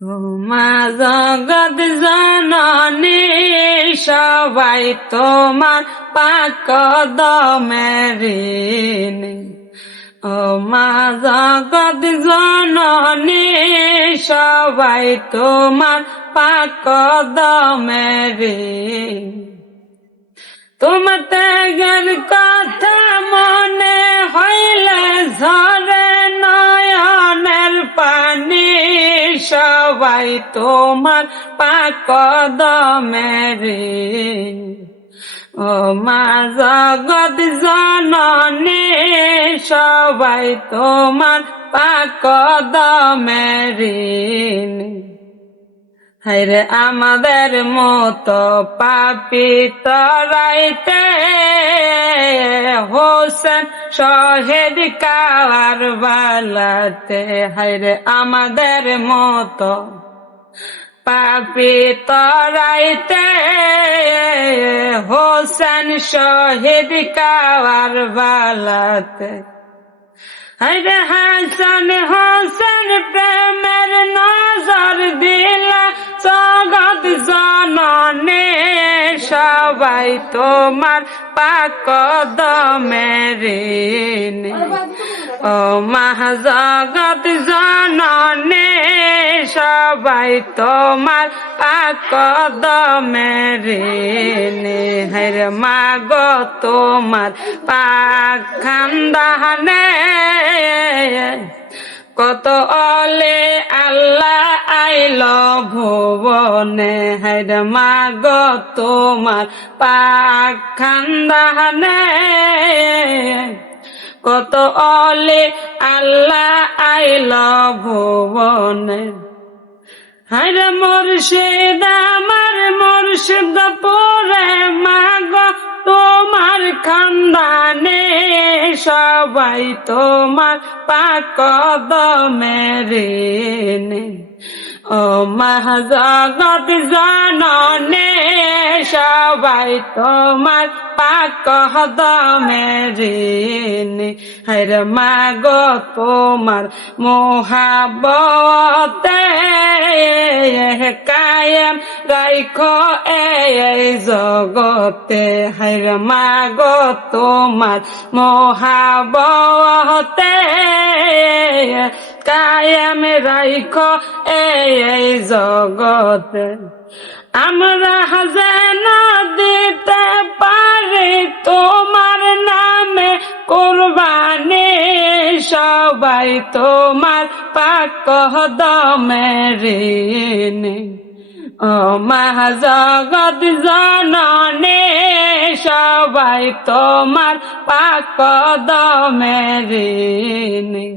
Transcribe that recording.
ও মা জগৎ জননী সবাই তোমার পাক কদমের ঋণী। ও মা জগৎ জননী সবাই তোমার পাক কদমের ঋণী। তোমার ত্যাগের কথা মনে হইলে ঝরে নয়নের পানি, সবাই তোমার পাক কদমের ঋণী। ও মা জগৎ জননী সবাই তোমার পাক কদমের ঋণী। হায়রে আমাদের মতো পাপী তরাইতে হোসেন শহীদ কারবালাতে। হায়রে আমাদের মতো পাপী তরাইতে হোসেন শহীদ কারবালাতে। হায়রে হাসান হোসেন প্রেমের নজর দিলা জগৎ জননী সবাই তোমার পাক কদমের ঋণী। ও মা জগৎ জননী সবাই তোমার পাক কদমের ঋণী। হায়রে মা গো তোমার পাক খানদানে কত অলে আল্লাহ আইল ভুবনে। হায়রে মা গো তোমার পাক খানদানে কত অলে আল্লাহ আইল ভুবনে। হায়রে মুর্শিদ আমার মুর্শিদ পরে মা গো তোমার খানদানে সবাই তোমার পাক কদমের ঋণী। ও মা জগৎ জননী সবাই তোমার পাক কদমের ঋণী। হায়রে মা গো তোমার মোহাব্বতে কায়েম রাইখো এই জগতে। হায়রে মা গো তোমার মোহাব্বতে কায়েম রাইখো এই জগতে। আমরা যেন দিতে পারি তোমার নামে কুরবানি, সবাই তোমার পাক কদমের ঋণী। ও মা জগৎ জননী সবাই তোমার পাক কদমের ঋণী।